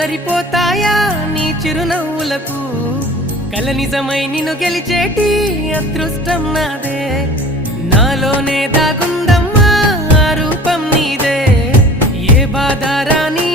సరిపోతాయా నీ చిరునవ్వులకు కల నిజమై నిన్ను గెలిచేటి అదృష్టం నాదే నాలోనే దాగుందమ్మా ఆ రూపం నీదే ఏ బాధ రాని